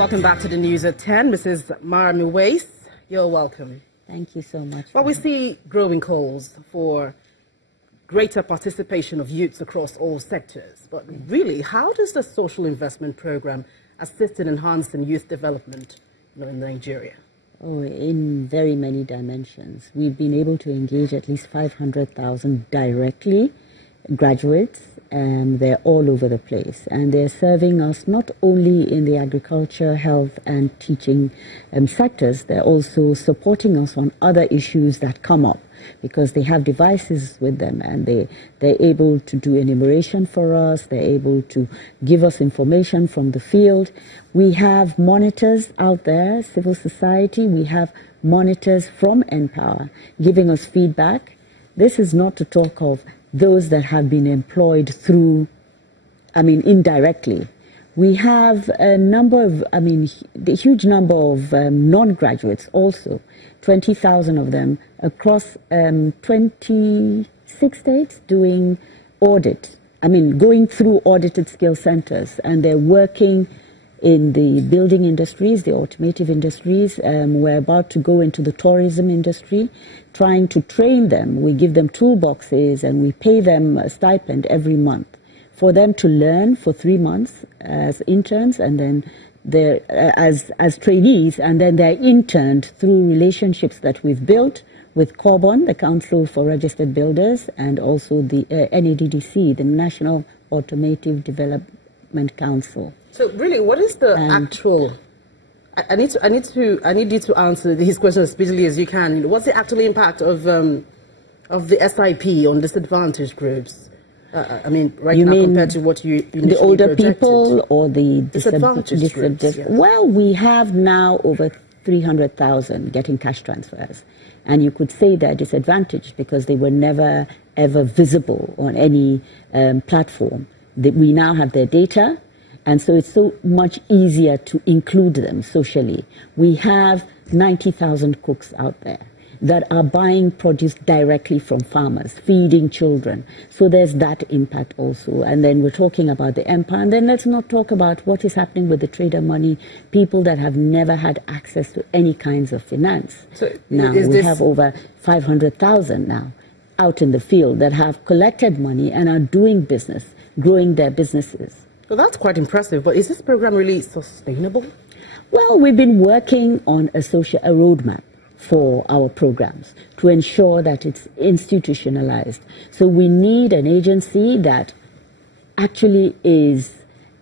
Welcome back to the news at 10. Mrs. Mara Muwais, you're welcome. Thank you so much. Well, we see growing calls for greater participation of youths across all sectors. But really, how does the social investment program assist in enhancing youth development in Nigeria? Oh, in very many dimensions. We've been able to engage at least 500,000 directly graduates, and they're all over the place. And they're serving us not only in the agriculture, health, and teaching sectors, they're also supporting us on other issues that come up, because they have devices with them, and they're able to do enumeration for us, they're able to give us information from the field. We have monitors out there, civil society, we have monitors from NPower giving us feedback. This is not to talk of those that have been employed through, indirectly. We have a number of, the huge number of non-graduates also, 20,000 of them across 26 states doing audit. Going through audited skill centers, and they're working in the building industries, the automotive industries. We're about to go into the tourism industry, trying to train them. We give them toolboxes and we pay them a stipend every month for them to learn for 3 months as interns, and then they're as trainees, and then they're interned through relationships that we've built with Corbon, the Council for Registered Builders, and also the NDIC, the National Automotive Development Council. So really, what is the actual? I need you to answer these questions as speedily as you can. What's the actual impact of the SIP on disadvantaged groups? Right now compared to what you initially the older projected? People or the disadvantaged groups? Yes. Well, we have now over 300,000 getting cash transfers, and you could say they're disadvantaged because they were never ever visible on any platform. We now have their data, and so it's so much easier to include them socially. We have 90,000 cooks out there that are buying produce directly from farmers, feeding children. So there's that impact also. And then we're talking about the empire. And then let's not talk about what is happening with the trader money, people that have never had access to any kinds of finance. So now we have over 500,000 now out in the field that have collected money and are doing business, growing their businesses. Well, that's quite impressive, but is this program really sustainable? Well, we've been working on a roadmap for our programs to ensure that it's institutionalized. So we need an agency that actually is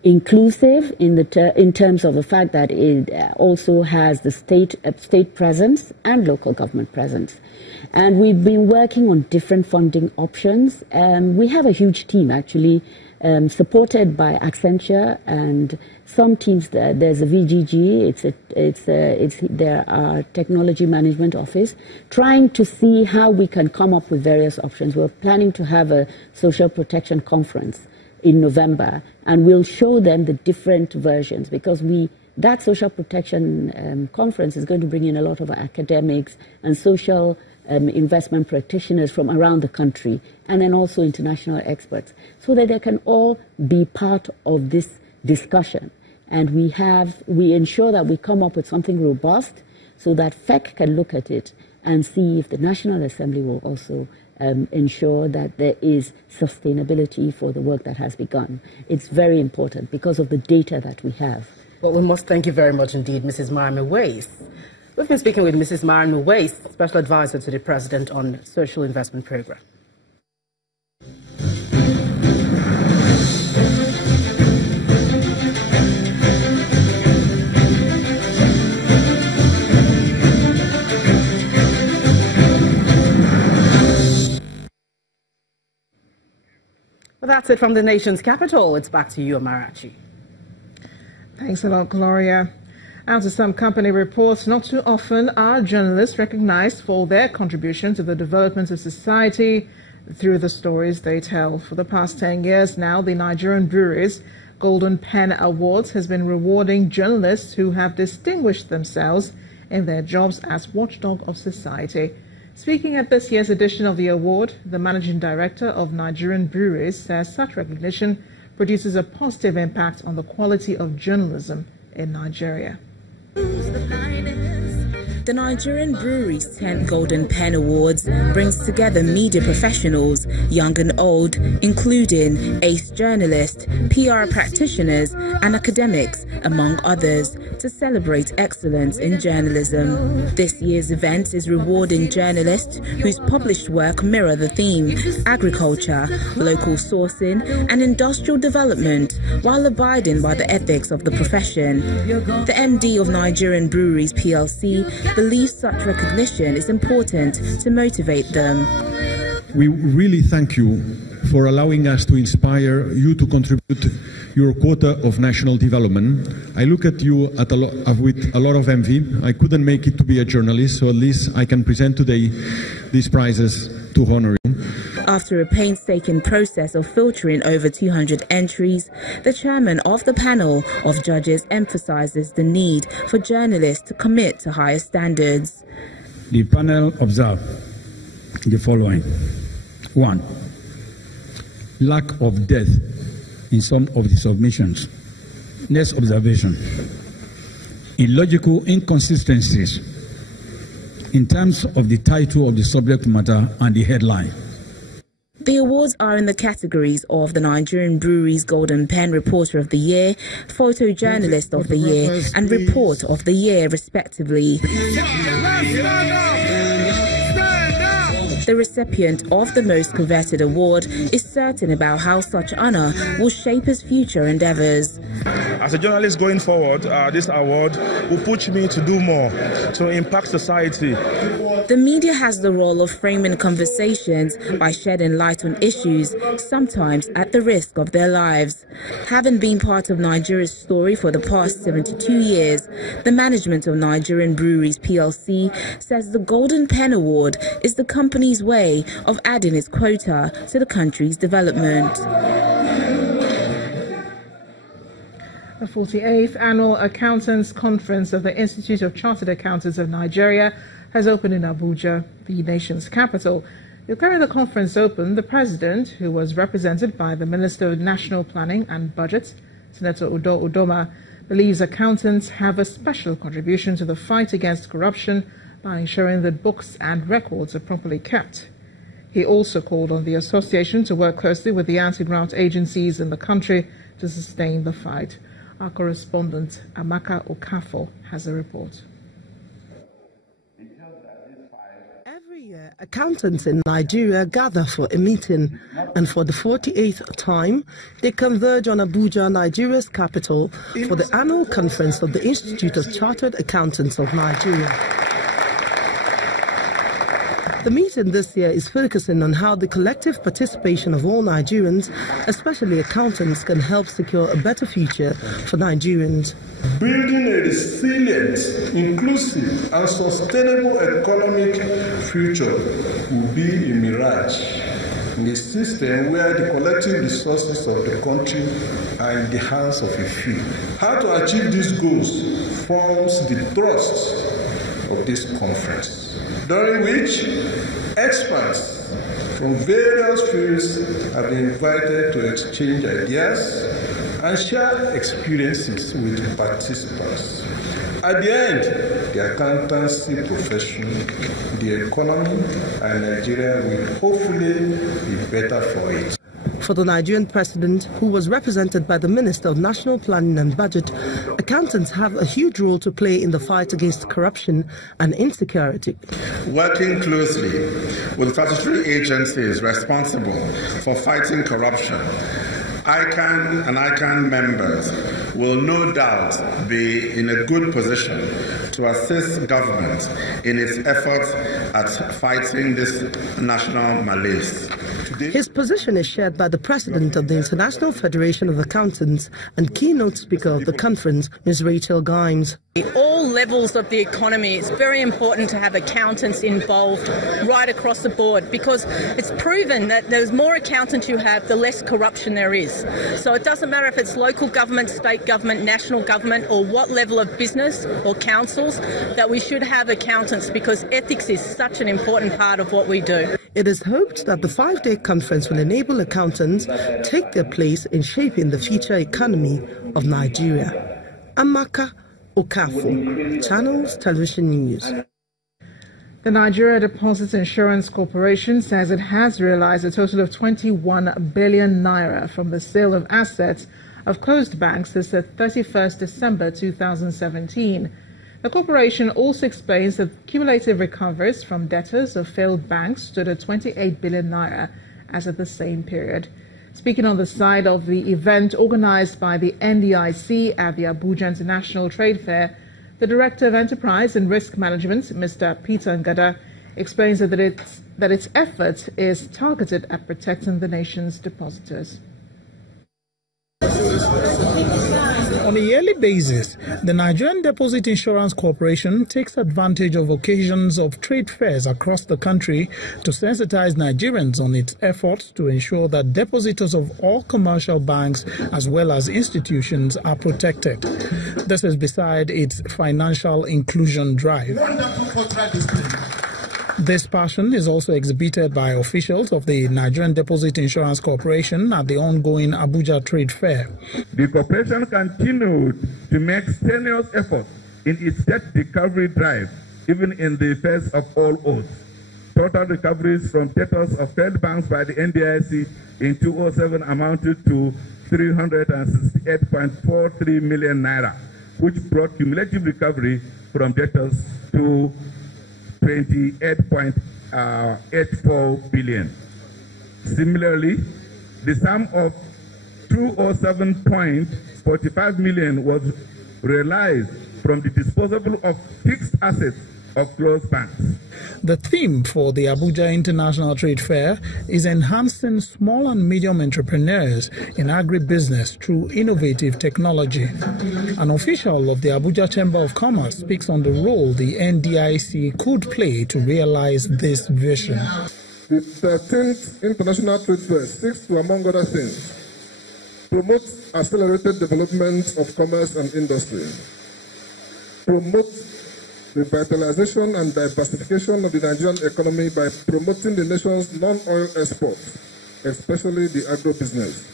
inclusive in terms of the fact that it also has the state presence and local government presence. And we've been working on different funding options. We have a huge team actually supported by Accenture and some teams. There's a VGG, there are technology management office, trying to see how we can come up with various options. We're planning to have a social protection conference in November, and we'll show them the different versions, because that social protection conference is going to bring in a lot of academics and social investment practitioners from around the country, and then also international experts, so that they can all be part of this discussion. And we ensure that we come up with something robust so that FEC can look at it and see if the National Assembly will also ensure that there is sustainability for the work that has begun. It's very important because of the data that we have. Well, we must thank you very much indeed, Mrs. Mara Muwais. We've been speaking with Mrs. Mara Muwais, Special Advisor to the President on Social Investment Program. Well, that's it from the nation's capital. It's back to you, Amarachi. Thanks a lot, Gloria. Out of some company reports, not too often are journalists recognized for their contribution to the development of society through the stories they tell. For the past 10 years now, the Nigerian Breweries Golden Pen Awards has been rewarding journalists who have distinguished themselves in their jobs as watchdog of society. Speaking at this year's edition of the award, the managing director of Nigerian Breweries says such recognition produces a positive impact on the quality of journalism in Nigeria. The Nigerian Breweries 10 Golden Pen Awards brings together media professionals, young and old, including ace journalists, PR practitioners and academics, among others, to celebrate excellence in journalism. This year's event is rewarding journalists whose published work mirror the theme agriculture, local sourcing and industrial development, while abiding by the ethics of the profession. The MD of Nigerian Breweries PLC believes such recognition is important to motivate them. We really thank you for allowing us to inspire you to contribute your quota of national development. I look at you with a lot of envy. I couldn't make it to be a journalist, so at least I can present today these prizes to honor you. After a painstaking process of filtering over 200 entries, the chairman of the panel of judges emphasizes the need for journalists to commit to higher standards. The panel observed the following. 1. Lack of depth in some of the submissions. Next observation. Illogical inconsistencies in terms of the title of the subject matter and the headline. The awards are in the categories of the Nigerian Breweries Golden Pen Reporter of the Year, Photojournalist of the Year and Report of the Year, respectively. The recipient of the most coveted award is certain about how such honor will shape his future endeavors. As a journalist going forward, this award will push me to do more, to impact society. The media has the role of framing conversations by shedding light on issues, sometimes at the risk of their lives. Having been part of Nigeria's story for the past 72 years, the management of Nigerian Breweries PLC says the Golden Pen Award is the company's way of adding its quota to the country's development. The 48th Annual Accountants Conference of the Institute of Chartered Accountants of Nigeria has opened in Abuja, the nation's capital. Declaring the conference open, the president, who was represented by the Minister of National Planning and Budget, Senator Udo Udoma, believes accountants have a special contribution to the fight against corruption by ensuring that books and records are properly kept. He also called on the association to work closely with the anti-graft agencies in the country to sustain the fight. Our correspondent, Amaka Okafor, has a report. Every year, accountants in Nigeria gather for a meeting, and for the 48th time, they converge on Abuja, Nigeria's capital, for the annual conference of the Institute of Chartered Accountants of Nigeria. The meeting this year is focusing on how the collective participation of all Nigerians, especially accountants, can help secure a better future for Nigerians. Building a resilient, inclusive and sustainable economic future will be a mirage in a system where the collective resources of the country are in the hands of a few. How to achieve these goals forms the thrust of this conference, during which experts from various fields have been invited to exchange ideas and share experiences with participants. At the end, the accountancy profession, the economy, and Nigeria will hopefully be better for it. For the Nigerian president, who was represented by the Minister of National Planning and Budget, accountants have a huge role to play in the fight against corruption and insecurity. Working closely with statutory agencies responsible for fighting corruption, ICANN and ICANN members will no doubt be in a good position to assist government in its efforts at fighting this national malaise. His position is shared by the president of the International Federation of Accountants and keynote speaker of the conference, Ms. Rachel Gimes. All levels of the economy, it's very important to have accountants involved right across the board, because it's proven that there's more accountants you have, the less corruption there is. So it doesn't matter if it's local government, state government, national government, or what level of business or councils, that we should have accountants, because ethics is such an important part of what we do. It is hoped that the 5-day conference will enable accountants take their place in shaping the future economy of Nigeria. Amaka Okafor, Channels Television News. The Nigeria Depositors Insurance Corporation says it has realized a total of 21 billion naira from the sale of assets of closed banks since the 31st December 2017. The corporation also explains that cumulative recoveries from debtors of failed banks stood at 28 billion naira as of the same period. Speaking on the side of the event organized by the NDIC at the Abuja International Trade Fair, the Director of Enterprise and Risk Management, Mr. Pt.3, explains that its effort is targeted at protecting the nation's depositors. On a yearly basis, the Nigerian Deposit Insurance Corporation takes advantage of occasions of trade fairs across the country to sensitize Nigerians on its efforts to ensure that depositors of all commercial banks as well as institutions are protected. This is beside its financial inclusion drive. This passion is also exhibited by officials of the Nigerian Deposit Insurance Corporation at the ongoing Abuja Trade Fair. The corporation continued to make strenuous efforts in its debt recovery drive, even in the face of all odds. Total recoveries from debtors of failed banks by the NDIC in 2007 amounted to 368.43 million naira, which brought cumulative recovery from debtors to 28.84 billion. Similarly, the sum of 207.45 million was realized from the disposal of fixed assets of closed banks. The theme for the Abuja International Trade Fair is enhancing small and medium entrepreneurs in agribusiness through innovative technology. An official of the Abuja Chamber of Commerce speaks on the role the NDIC could play to realize this vision. The 13th International Trade Fair seeks to, among other things, promote accelerated development of commerce and industry, promote the vitalization and diversification of the Nigerian economy by promoting the nation's non-oil exports, especially the agro-business.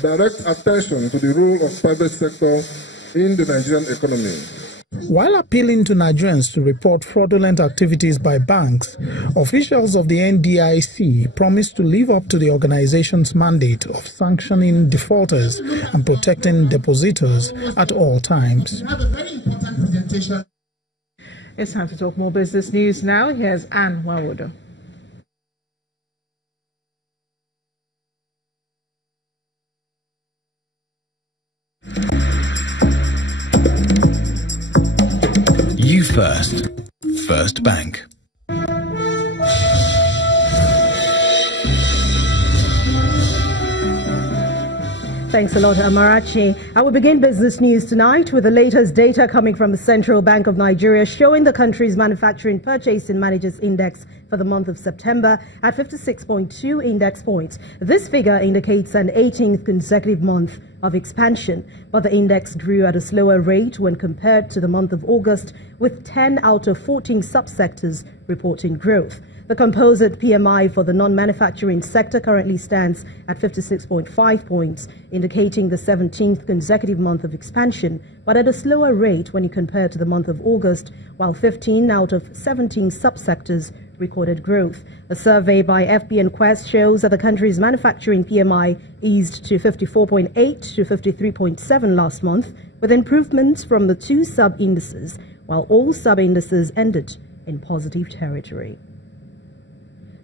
Direct attention to the role of private sector in the Nigerian economy. While appealing to Nigerians to report fraudulent activities by banks, officials of the NDIC promised to live up to the organization's mandate of sanctioning defaulters and protecting depositors at all times. It's time to talk more business news now. Here's Anne Wawodo. You first. First Bank. Thanks a lot, Amarachi. I will begin business news tonight with the latest data coming from the Central Bank of Nigeria showing the country's manufacturing purchasing managers index for the month of September at 56.2 index points. This figure indicates an 18th consecutive month of expansion, but the index grew at a slower rate when compared to the month of August, with 10 out of 14 subsectors reporting growth. The composite PMI for the non-manufacturing sector currently stands at 56.5 points, indicating the 17th consecutive month of expansion, but at a slower rate when you compare to the month of August, while 15 out of 17 subsectors recorded growth. A survey by FBN Quest shows that the country's manufacturing PMI eased to 54.8 to 53.7 last month, with improvements from the two sub-indices, while all sub-indices ended in positive territory.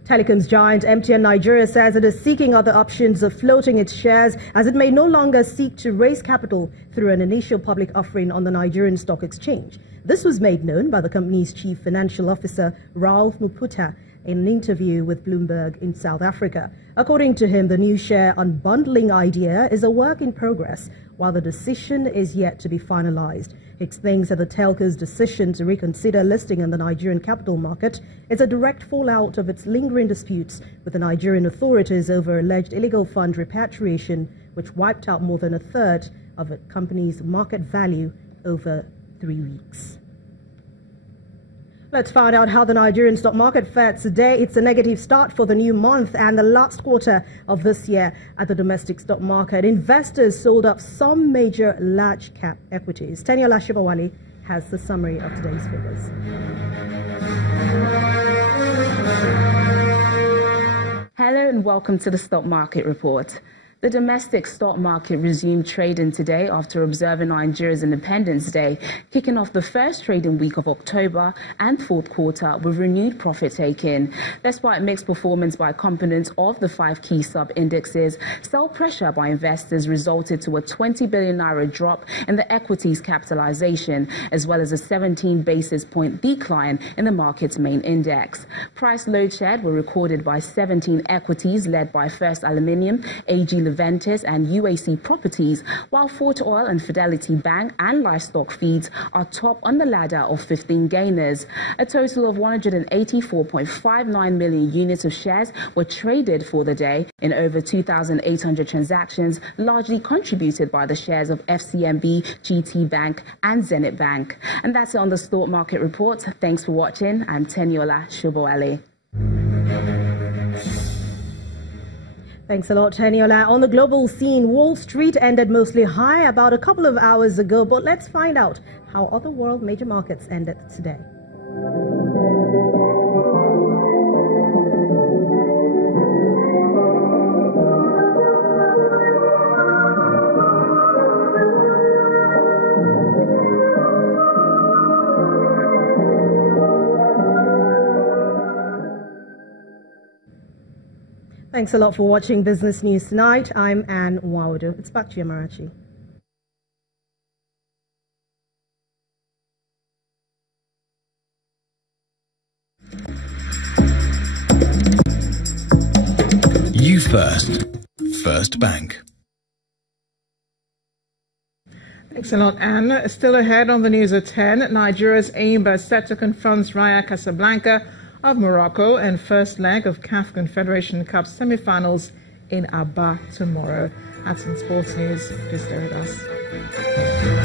Telecoms giant MTN Nigeria says it is seeking other options of floating its shares as it may no longer seek to raise capital through an initial public offering on the Nigerian Stock Exchange. This was made known by the company's chief financial officer, Ralph Muputa, in an interview with Bloomberg in South Africa. According to him, the new share unbundling idea is a work in progress, while the decision is yet to be finalized. He explains that the telco's decision to reconsider listing in the Nigerian capital market is a direct fallout of its lingering disputes with the Nigerian authorities over alleged illegal fund repatriation, which wiped out more than a third of the company's market value over 3 weeks. Let's find out how the Nigerian stock market fared today. It's a negative start for the new month and the last quarter of this year at the domestic stock market. Investors sold up some major large cap equities. Teniola Shibawale has the summary of today's figures. Hello and welcome to the Stock Market Report. The domestic stock market resumed trading today after observing Nigeria's Independence Day, kicking off the first trading week of October and fourth quarter with renewed profit-taking. Despite mixed performance by components of the 5 key sub-indexes, sell pressure by investors resulted to a 20 billion naira drop in the equities capitalization, as well as a 17 basis point decline in the market's main index. Price load shed were recorded by 17 equities led by First Aluminium, AG Leventis and UAC Properties, while Fort Oil and Fidelity Bank and Livestock Feeds are top on the ladder of 15 gainers. A total of 184.59 million units of shares were traded for the day in over 2,800 transactions, largely contributed by the shares of FCMB, GT Bank and Zenith Bank. And that's it on the Stock Market Report. Thanks for watching. I'm Teniola Shibawale. Thanks a lot, Teniola. On the global scene, Wall Street ended mostly high about a couple of hours ago, but let's find out how other world major markets ended today. Thanks a lot for watching Business News Tonight. I'm Anne Waudu. It's back to you, Amarachi. You first. First Bank. Thanks a lot, Anne. Still ahead on the news at 10, Nigeria's AIMBA set to confront Raja Casablanca of Morocco and first leg of CAF Confederation Cup semi-finals in Aba tomorrow. That's in sports news. Please stay with us.